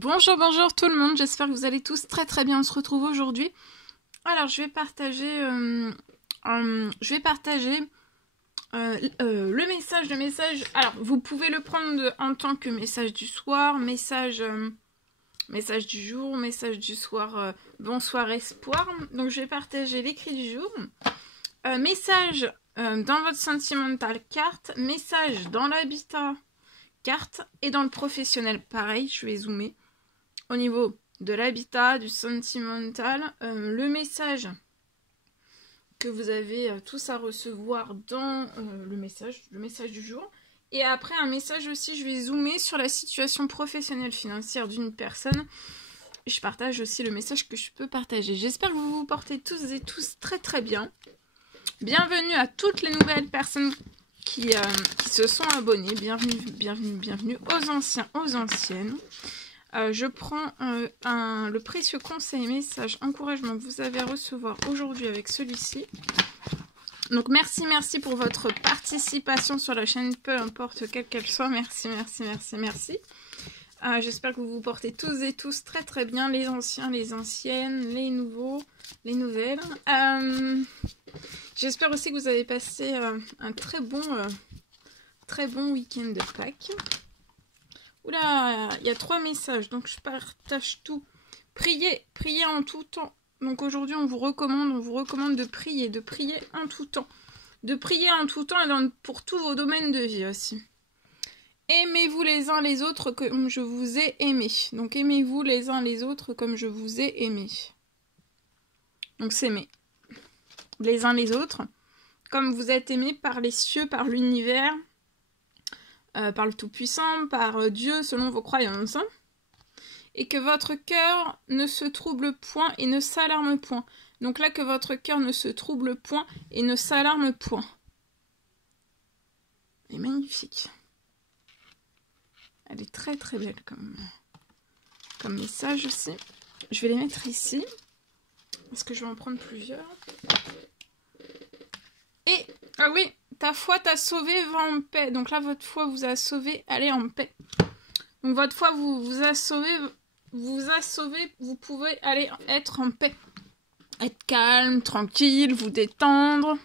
Bonjour, bonjour tout le monde, j'espère que vous allez tous très très bien, on se retrouve aujourd'hui. Alors je vais partager, le message, alors vous pouvez le prendre en tant que message du soir, message du jour, message du soir, bonsoir espoir. Donc je vais partager l'écrit du jour, message dans votre sentimental carte, message dans l'habitat carte et dans le professionnel pareil. Je vais zoomer au niveau de l'habitat, du sentimental, le message que vous avez tous à recevoir dans le message du jour. Et après un message aussi, je vais zoomer sur la situation professionnelle financière d'une personne. Et je partage aussi le message que je peux partager. J'espère que vous vous portez tous et tous très très bien. Bienvenue à toutes les nouvelles personnes qui se sont abonnés. Bienvenue aux anciens, aux anciennes. Je prends le précieux conseil, message, encouragement que vous avez à recevoir aujourd'hui avec celui-ci. Donc merci pour votre participation sur la chaîne, peu importe quelle qu'elle soit. Merci. J'espère que vous vous portez tous et tous très très bien, les anciens, les anciennes, les nouveaux, les nouvelles. J'espère aussi que vous avez passé un très bon week-end de Pâques. Oula, il y a 3 messages, donc je partage tout. Priez en tout temps. Donc aujourd'hui, on vous recommande de prier en tout temps. De prier en tout temps et pour tous vos domaines de vie aussi. Aimez-vous les uns les autres comme je vous ai aimé. Donc aimez-vous les uns les autres comme je vous ai aimé. Donc s'aimer les uns les autres comme vous êtes aimés par les cieux, par l'univers, par le Tout-Puissant, par Dieu selon vos croyances. Et que votre cœur ne se trouble point et ne s'alarme point. Donc là, que votre cœur ne se trouble point et ne s'alarme point. Elle est magnifique. Elle est très très belle comme message aussi. Je vais les mettre ici. Parce que je vais en prendre plusieurs. Et, ah oui, ta foi t'a sauvé, va en paix. Donc là, votre foi vous a sauvé, allez en paix. Donc votre foi vous a sauvé, vous pouvez aller être en paix. Être calme, tranquille, vous détendre.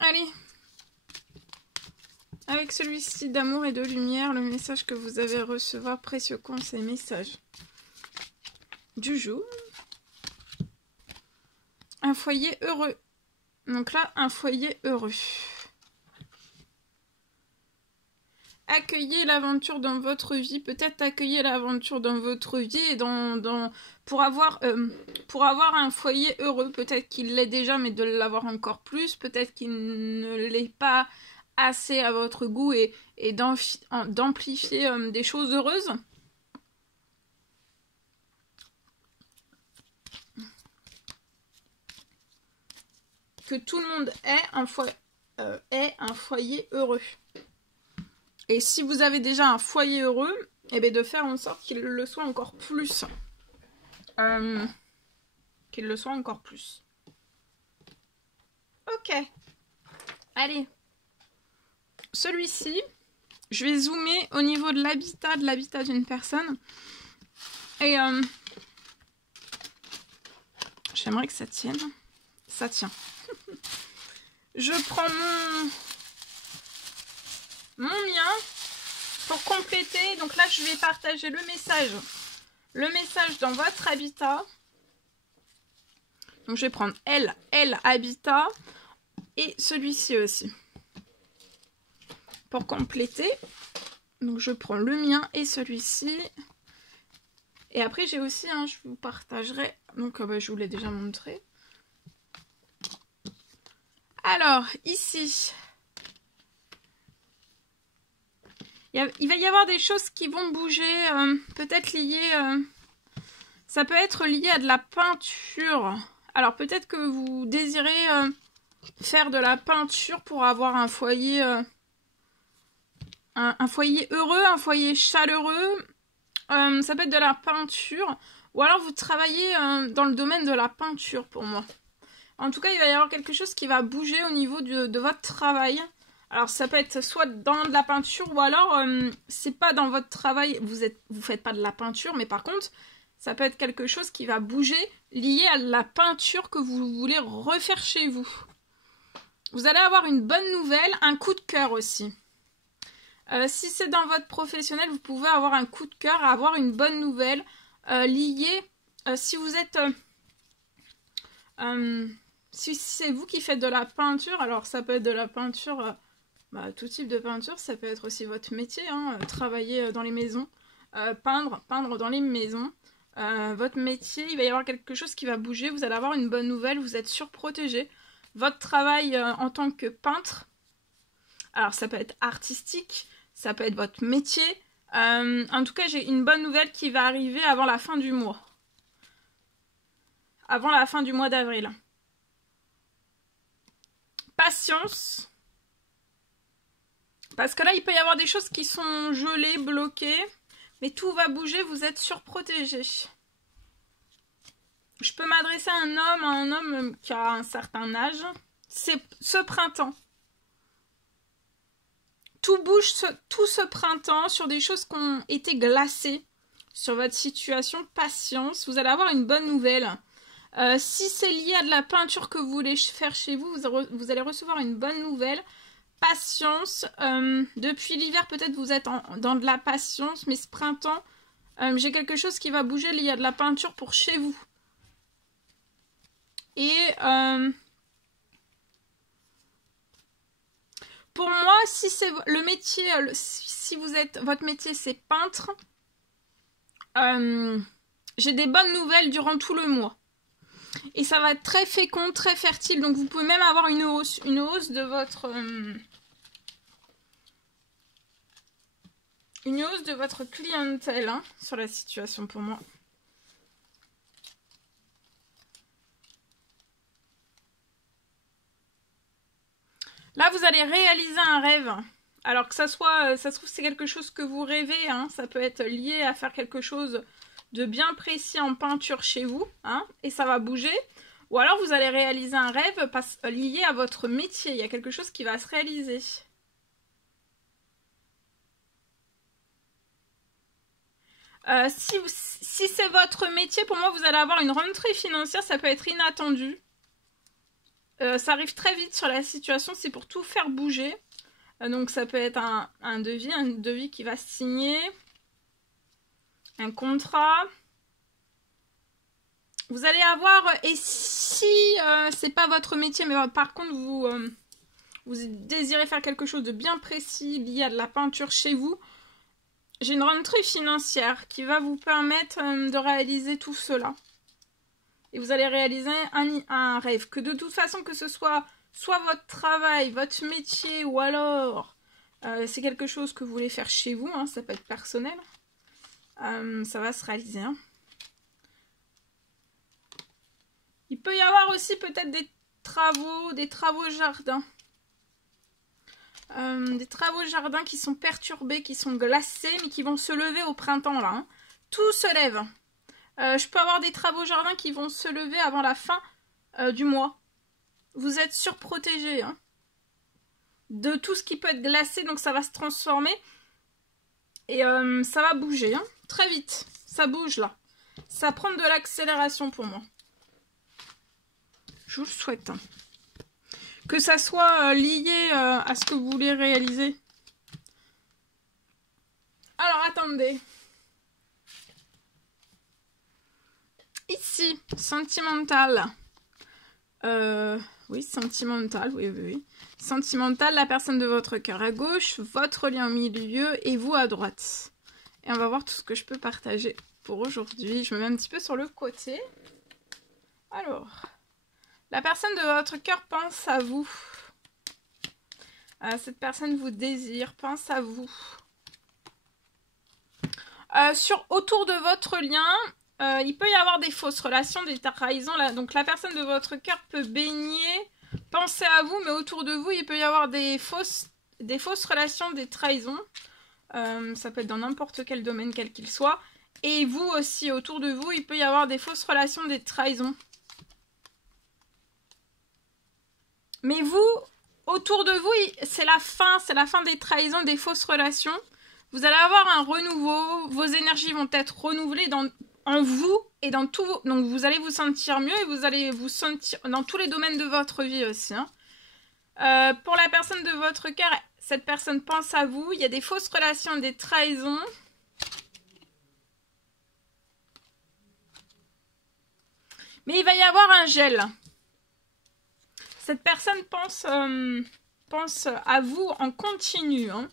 Allez. Avec celui-ci d'amour et de lumière, le message que vous avez à recevoir, précieux conseil, message du jour. Un foyer heureux. Donc là, un foyer heureux. Accueillez l'aventure dans votre vie. Peut-être accueillez l'aventure dans votre vie et pour avoir un foyer heureux. Peut-être qu'il l'est déjà, mais de l'avoir encore plus. Peut-être qu'il ne l'est pas assez à votre goût et d'amplifier des choses heureuses. Que tout le monde ait un foyer heureux. Et si vous avez déjà un foyer heureux, eh bien de faire en sorte qu'il le soit encore plus. Ok. Allez. Celui-ci, je vais zoomer au niveau de l'habitat d'une personne. Et j'aimerais que ça tienne. Ça tient. Je prends mon mien pour compléter. Donc là, je vais partager le message dans votre habitat. Donc je vais prendre elle habitat et celui-ci aussi pour compléter. Donc je prends le mien et celui-ci. Et après j'ai aussi, je vous partagerai. Donc je vous l'ai déjà montré. Alors, ici, il va y avoir des choses qui vont bouger, peut-être liées, ça peut être lié à de la peinture. Alors, peut-être que vous désirez faire de la peinture pour avoir un foyer, un foyer heureux, un foyer chaleureux. Ça peut être de la peinture, ou alors vous travaillez dans le domaine de la peinture pour moi. En tout cas, il va y avoir quelque chose qui va bouger au niveau de votre travail. Alors ça peut être soit dans de la peinture ou alors c'est pas dans votre travail, vous faites pas de la peinture, mais par contre ça peut être quelque chose qui va bouger lié à la peinture que vous voulez refaire chez vous. Vous allez avoir une bonne nouvelle, un coup de cœur aussi. Si c'est dans votre professionnel, vous pouvez avoir un coup de cœur, avoir une bonne nouvelle liée. Si vous êtes... si c'est vous qui faites de la peinture, alors ça peut être de la peinture, tout type de peinture, ça peut être aussi votre métier, hein, travailler dans les maisons, peindre dans les maisons. Votre métier, il va y avoir quelque chose qui va bouger, vous allez avoir une bonne nouvelle, vous êtes surprotégé. Votre travail en tant que peintre, alors ça peut être artistique, ça peut être votre métier. En tout cas, j'ai une bonne nouvelle qui va arriver avant la fin du mois. Avant la fin du mois d'avril. Patience. Parce que là, il peut y avoir des choses qui sont gelées, bloquées. Mais tout va bouger, vous êtes surprotégé. Je peux m'adresser à un homme qui a un certain âge. C'est ce printemps. Tout bouge tout ce printemps sur des choses qui ont été glacées. Sur votre situation, patience. Vous allez avoir une bonne nouvelle. Si c'est lié à de la peinture que vous voulez faire chez vous, vous allez recevoir une bonne nouvelle. Patience. Depuis l'hiver, peut-être vous êtes dans de la patience, mais ce printemps, j'ai quelque chose qui va bouger lié à de la peinture pour chez vous. Et pour moi, si c'est le métier, si vous êtes, votre métier c'est peintre, j'ai des bonnes nouvelles durant tout le mois. Et ça va être très fécond, très fertile. Donc vous pouvez même avoir une hausse de votre... une hausse de votre clientèle hein, sur la situation pour moi. Là, vous allez réaliser un rêve. Alors que ça se trouve, c'est quelque chose que vous rêvez. Hein. Ça peut être lié à faire quelque chose de bien précis en peinture chez vous. Hein, et ça va bouger. Ou alors, vous allez réaliser un rêve lié à votre métier. Il y a quelque chose qui va se réaliser. Si c'est votre métier, pour moi, vous allez avoir une rentrée financière. Ça peut être inattendu. Ça arrive très vite sur la situation, c'est pour tout faire bouger. Donc ça peut être un devis qui va se signer, un contrat. Vous allez avoir, et si c'est pas votre métier, mais par contre vous désirez faire quelque chose de bien précis lié à de la peinture chez vous, j'ai une rentrée financière qui va vous permettre de réaliser tout cela. Et vous allez réaliser un rêve. Que de toute façon, que ce soit votre travail, votre métier, ou alors c'est quelque chose que vous voulez faire chez vous, hein, ça peut être personnel, ça va se réaliser. Hein. Il peut y avoir aussi peut-être des travaux jardin. Des travaux jardin qui sont perturbés, qui sont glacés, mais qui vont se lever au printemps là. Hein. Tout se lève. Je peux avoir des travaux jardin qui vont se lever avant la fin du mois. Vous êtes surprotégé hein, de tout ce qui peut être glacé, donc ça va se transformer. Et ça va bouger, hein, très vite. Ça bouge là. Ça prend de l'accélération pour moi. Je vous le souhaite. Hein. Que ça soit lié à ce que vous voulez réaliser. Alors, attendez. Ici, sentimental. Oui, sentimental, oui. Sentimental, la personne de votre cœur à gauche, votre lien au milieu et vous à droite. Et on va voir tout ce que je peux partager pour aujourd'hui. Je me mets un petit peu sur le côté. Alors, la personne de votre cœur pense à vous. Cette personne vous désire, pense à vous. Autour de votre lien, il peut y avoir des fausses relations, des trahisons. Là. Donc la personne de votre cœur peut baigner, penser à vous, mais autour de vous, il peut y avoir des fausses relations, des trahisons. Ça peut être dans n'importe quel domaine, quel qu'il soit. Et vous aussi, autour de vous, il peut y avoir des fausses relations, des trahisons. Mais vous, autour de vous, c'est la fin des trahisons, des fausses relations. Vous allez avoir un renouveau, vos énergies vont être renouvelées en vous et dans tout. Donc vous allez vous sentir mieux et vous allez vous sentir dans tous les domaines de votre vie aussi. Hein. Pour la personne de votre cœur, cette personne pense à vous. Il y a des fausses relations, des trahisons. Mais il va y avoir un gel. Cette personne pense à vous en continu. Hein.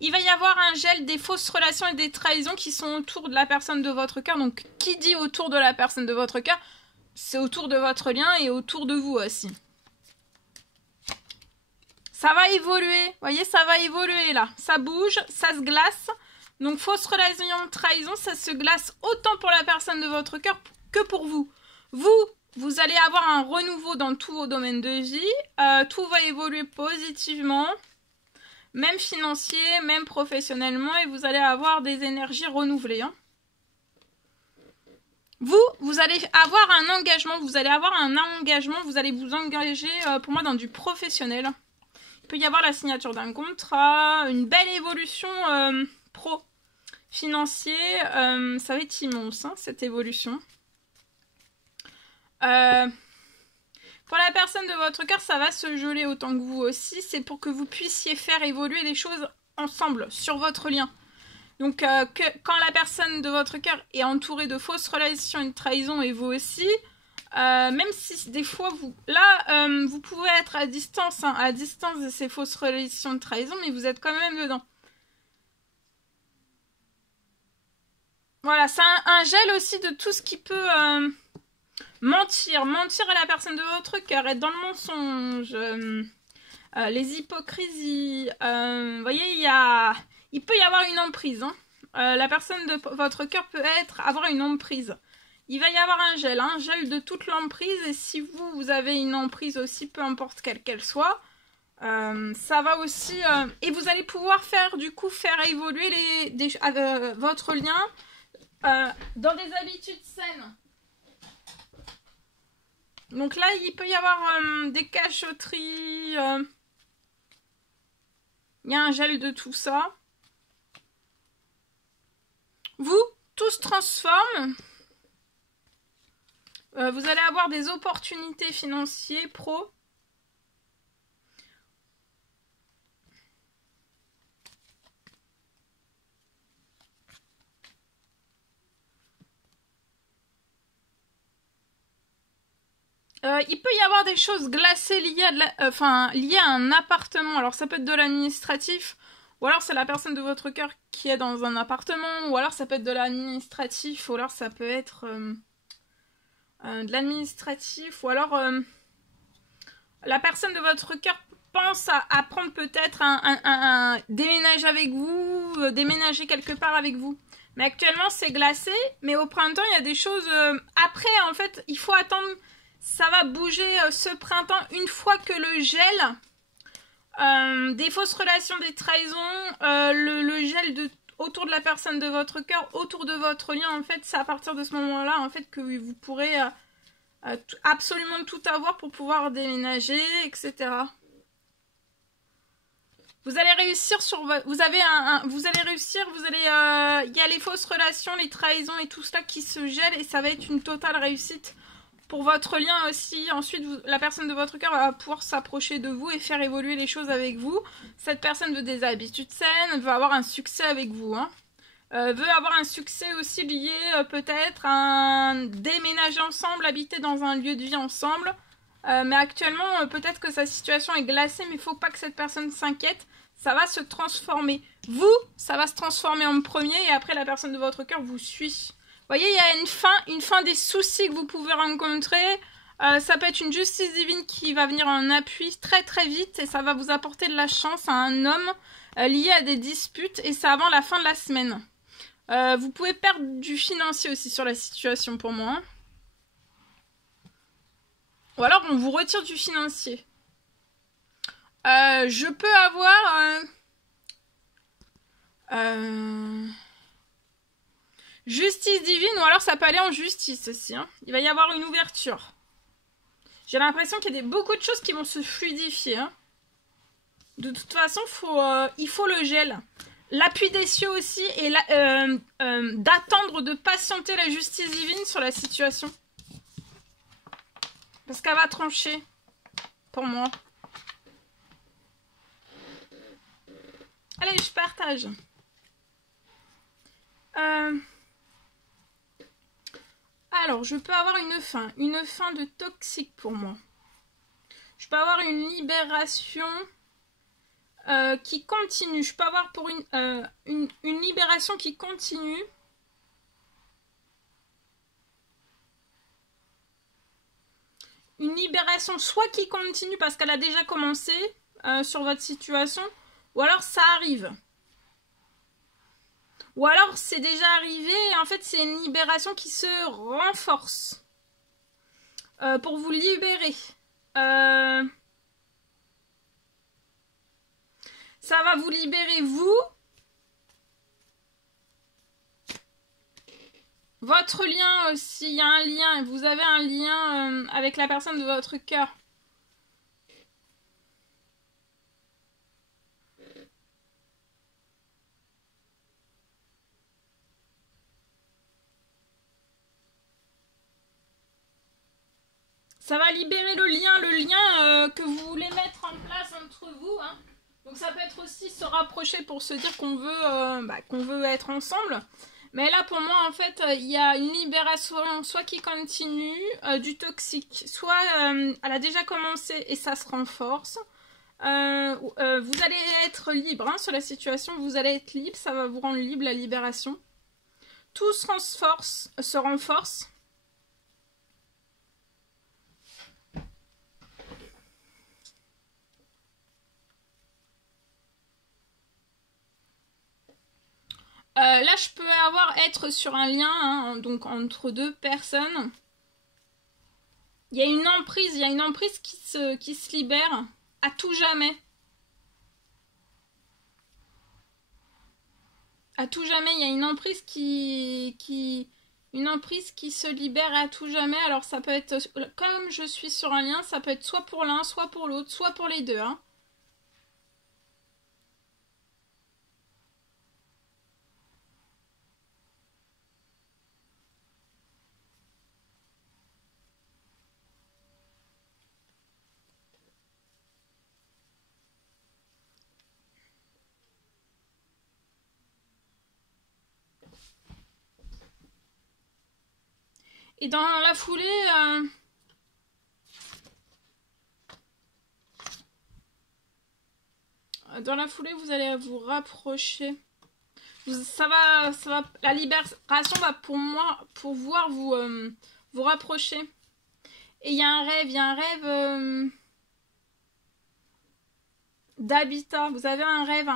Il va y avoir un gel des fausses relations et des trahisons qui sont autour de la personne de votre cœur. Donc, qui dit autour de la personne de votre cœur, c'est autour de votre lien et autour de vous aussi. Ça va évoluer. Vous voyez, ça va évoluer là. Ça bouge, ça se glace. Donc, fausse relation, trahison, ça se glace autant pour la personne de votre cœur que pour vous. Vous allez avoir un renouveau dans tous vos domaines de vie. Tout va évoluer positivement. Même financier, même professionnellement, et vous allez avoir des énergies renouvelées. Hein. Vous allez avoir un engagement, vous allez vous engager, pour moi, dans du professionnel. Il peut y avoir la signature d'un contrat, une belle évolution financier. Ça va être immense, hein, cette évolution. Pour la personne de votre cœur, ça va se geler autant que vous aussi. C'est pour que vous puissiez faire évoluer les choses ensemble, sur votre lien. Donc, quand la personne de votre cœur est entourée de fausses relations et de trahison, et vous aussi, même si des fois, vous pouvez être à distance, hein, à distance de ces fausses relations de trahison, mais vous êtes quand même dedans. Voilà, c'est un gel aussi de tout ce qui peut... mentir à la personne de votre cœur, être dans le mensonge, les hypocrisies, vous voyez, il peut y avoir une emprise. Hein. La personne de votre cœur peut avoir une emprise. Il va y avoir un gel de toute l'emprise, et si vous avez une emprise aussi, peu importe quelle qu'elle soit, ça va aussi... et vous allez pouvoir faire évoluer votre lien dans des habitudes saines. Donc là, il peut y avoir des cachotteries. Il y a un gel de tout ça. Tout se transforme. Vous allez avoir des opportunités financières, pro. Il peut y avoir des choses glacées liées liées à un appartement. Alors ça peut être de l'administratif, ou alors c'est la personne de votre cœur qui est dans un appartement, ou alors ça peut être de l'administratif, ou alors ça peut être de l'administratif, ou alors la personne de votre cœur pense à prendre peut-être un déménage avec vous, déménager quelque part avec vous. Mais actuellement c'est glacé, mais au printemps il y a des choses... Après en fait il faut attendre... Ça va bouger ce printemps une fois que le gel, des fausses relations, des trahisons, le gel autour de la personne de votre cœur, autour de votre lien, en fait, c'est à partir de ce moment-là, en fait, que vous pourrez absolument tout avoir pour pouvoir déménager, etc. Vous allez réussir il y a les fausses relations, les trahisons et tout cela qui se gèlent, et ça va être une totale réussite. Pour votre lien aussi, ensuite, la personne de votre cœur va pouvoir s'approcher de vous et faire évoluer les choses avec vous. Cette personne veut des habitudes saines, veut avoir un succès avec vous. Hein. Veut avoir un succès aussi lié peut-être à un déménager ensemble, habiter dans un lieu de vie ensemble. Mais actuellement, peut-être que sa situation est glacée, mais il ne faut pas que cette personne s'inquiète. Ça va se transformer. Ça va se transformer en premier, et après, la personne de votre cœur vous suit. Vous voyez, il y a une fin des soucis que vous pouvez rencontrer. Ça peut être une justice divine qui va venir en appui très très vite, et ça va vous apporter de la chance à un homme lié à des disputes, et c'est avant la fin de la semaine. Vous pouvez perdre du financier aussi sur la situation pour moi. Ou alors on vous retire du financier. Je peux avoir... justice divine, ou alors ça peut aller en justice aussi. Hein. Il va y avoir une ouverture. J'ai l'impression qu'il y a beaucoup de choses qui vont se fluidifier. Hein. De toute façon, il faut le gel. L'appui des cieux aussi et d'attendre, de patienter la justice divine sur la situation. Parce qu'elle va trancher. Pour moi. Allez, je partage. Alors, je peux avoir une fin de toxique pour moi. Je peux avoir une libération qui continue. Je peux avoir pour une libération qui continue. Une libération soit qui continue parce qu'elle a déjà commencé sur votre situation, ou alors ça arrive. Ou alors c'est déjà arrivé et en fait c'est une libération qui se renforce pour vous libérer. Ça va vous libérer vous, votre lien aussi, il y a un lien, vous avez un lien avec la personne de votre cœur. Ça va libérer le lien que vous voulez mettre en place entre vous. Hein. Donc ça peut être aussi se rapprocher pour se dire qu'on veut être ensemble. Mais là pour moi en fait il y a une libération soit qui continue du toxique, soit elle a déjà commencé et ça se renforce. Vous allez être libre hein, sur la situation, vous allez être libre, ça va vous rendre libre la libération. Tout se renforce. Là, je peux être sur un lien, hein, donc entre deux personnes. Il y a une emprise qui se libère à tout jamais. À tout jamais, il y a une emprise une emprise qui se libère à tout jamais. Alors ça peut être, comme je suis sur un lien, ça peut être soit pour l'un, soit pour l'autre, soit pour les deux. Hein. Et dans la foulée, vous allez vous rapprocher. La libération va pour voir vous rapprocher. Et il y a un rêve, d'habitat. Vous avez un rêve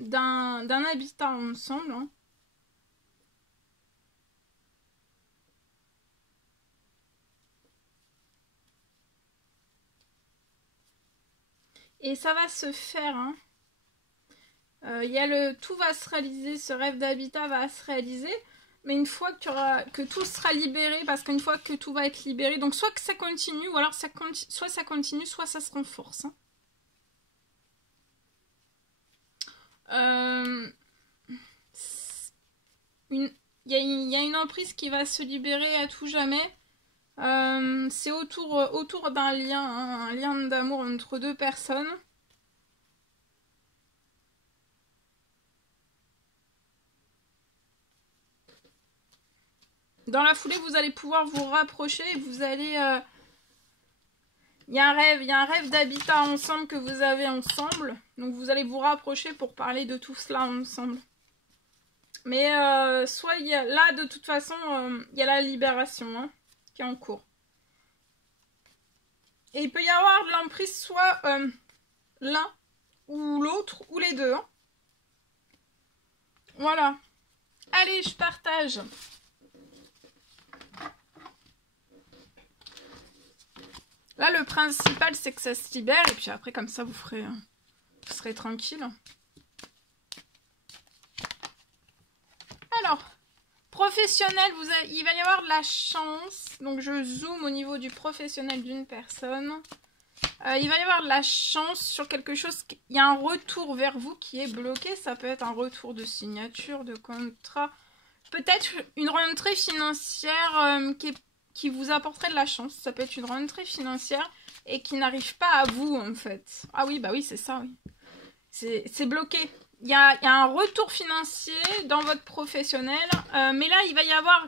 d'un habitat ensemble. Hein. Et ça va se faire. Hein. Tout va se réaliser, ce rêve d'habitat va se réaliser. Mais une fois que tout sera libéré, parce qu'une fois que tout va être libéré, donc soit que ça continue, ou alors soit ça continue, soit ça se renforce. Hein. Il y a une emprise qui va se libérer à tout jamais. C'est autour d'un lien, hein, un lien d'amour entre deux personnes. Dans la foulée, vous allez pouvoir vous rapprocher et vous allez... Il y a un rêve d'habitat ensemble que vous avez ensemble. Donc vous allez vous rapprocher pour parler de tout cela ensemble. Mais soit là, de toute façon, il y a la libération hein, qui est en cours. Et il peut y avoir de l'emprise soit l'un ou l'autre ou les deux. Hein. Voilà. Allez, je partage. Là, le principal, c'est que ça se libère. Et puis après, comme ça, vous serez tranquille. Alors, professionnel, il va y avoir de la chance. Donc, je zoome au niveau du professionnel d'une personne. Il va y avoir de la chance sur quelque chose. Il y a un retour vers vous qui est bloqué. Ça peut être un retour de signature, de contrat. Peut-être une rentrée financière qui vous apporterait de la chance. Ça peut être une rentrée financière et qui n'arrive pas à vous, en fait. Ah oui, bah oui, c'est ça, oui. C'est bloqué. Il y a un retour financier dans votre professionnel. Mais là, il va y avoir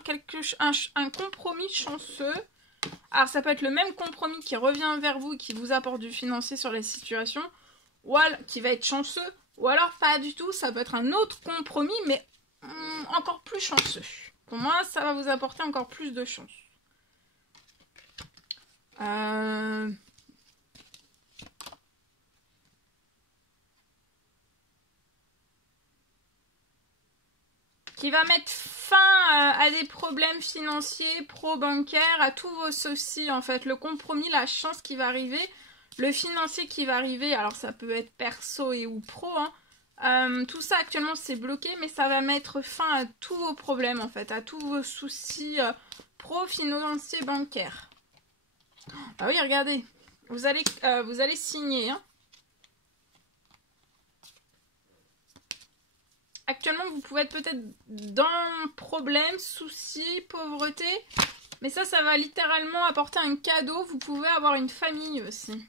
un compromis chanceux. Alors, ça peut être le même compromis qui revient vers vous, qui vous apporte du financier sur les situations, ou alors, qui va être chanceux, ou alors pas du tout, ça peut être un autre compromis, mais encore plus chanceux. Pour moi, ça va vous apporter encore plus de chance. Qui va mettre fin à des problèmes financiers, pro-bancaires, à tous vos soucis, en fait. Le compromis, la chance qui va arriver, le financier qui va arriver, alors ça peut être perso et ou pro, hein. Tout ça, actuellement, c'est bloqué, mais ça va mettre fin à tous vos problèmes, en fait, à tous vos soucis pro-financiers, bancaires. Ah oui, regardez, vous allez signer, hein. Actuellement, vous pouvez être peut-être dans problème, soucis, pauvreté. Mais ça va littéralement apporter un cadeau. Vous pouvez avoir une famille aussi.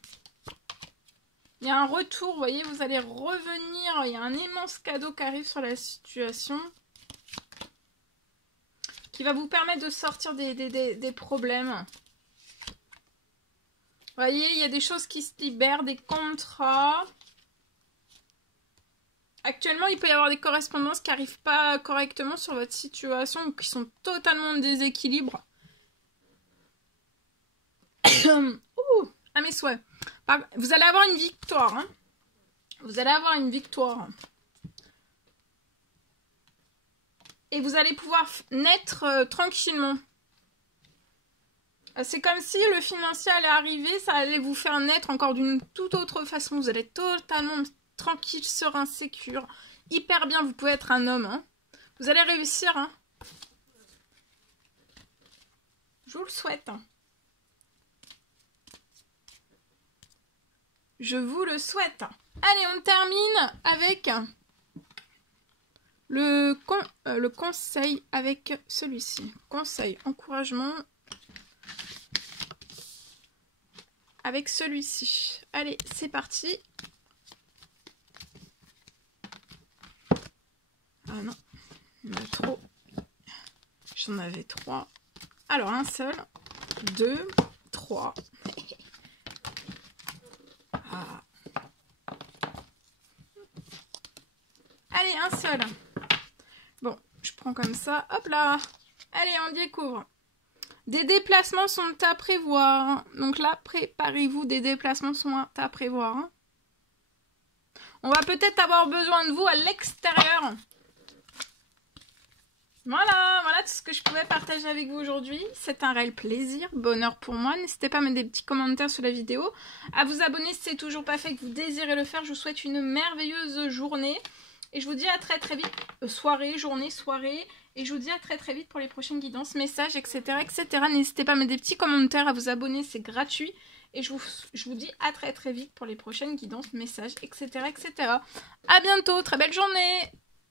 Il y a un retour, vous voyez, vous allez revenir. Il y a un immense cadeau qui arrive sur la situation. Qui va vous permettre de sortir des problèmes. Vous voyez, il y a des choses qui se libèrent, des contrats. Actuellement, il peut y avoir des correspondances qui n'arrivent pas correctement sur votre situation ou qui sont totalement en déséquilibre. Ouh, à mes souhaits. Vous allez avoir une victoire. Hein. Vous allez avoir une victoire. Et vous allez pouvoir naître tranquillement. C'est comme si le financier allait arriver, ça allait vous faire naître encore d'une toute autre façon. Vous allez totalement tranquille, serein, sécure, hyper bien. Vous pouvez être un homme. Hein. Vous allez réussir. Hein. Je vous le souhaite. Hein. Je vous le souhaite. Allez, on termine avec le conseil avec celui-ci. Conseil, encouragement avec celui-ci. Allez, c'est parti. Ah non, il y en a trop. J'en avais 3. Alors, un seul, 2, 3. Ah. Allez, un seul. Bon, je prends comme ça. Hop là. Allez, on découvre. Des déplacements sont à prévoir. Donc là, préparez-vous. Des déplacements sont à prévoir. On va peut-être avoir besoin de vous à l'extérieur. Voilà tout ce que je pouvais partager avec vous aujourd'hui. C'est un réel plaisir, bonheur pour moi. N'hésitez pas à mettre des petits commentaires sous la vidéo. À vous abonner si c'est toujours pas fait et que vous désirez le faire. Je vous souhaite une merveilleuse journée. Et je vous dis à très très vite. Soirée. Et je vous dis à très très vite pour les prochaines guidances, messages, etc. etc. N'hésitez pas à mettre des petits commentaires, à vous abonner, c'est gratuit. Et je vous dis à très très vite pour les prochaines guidances, messages, etc. etc. À bientôt, très belle journée!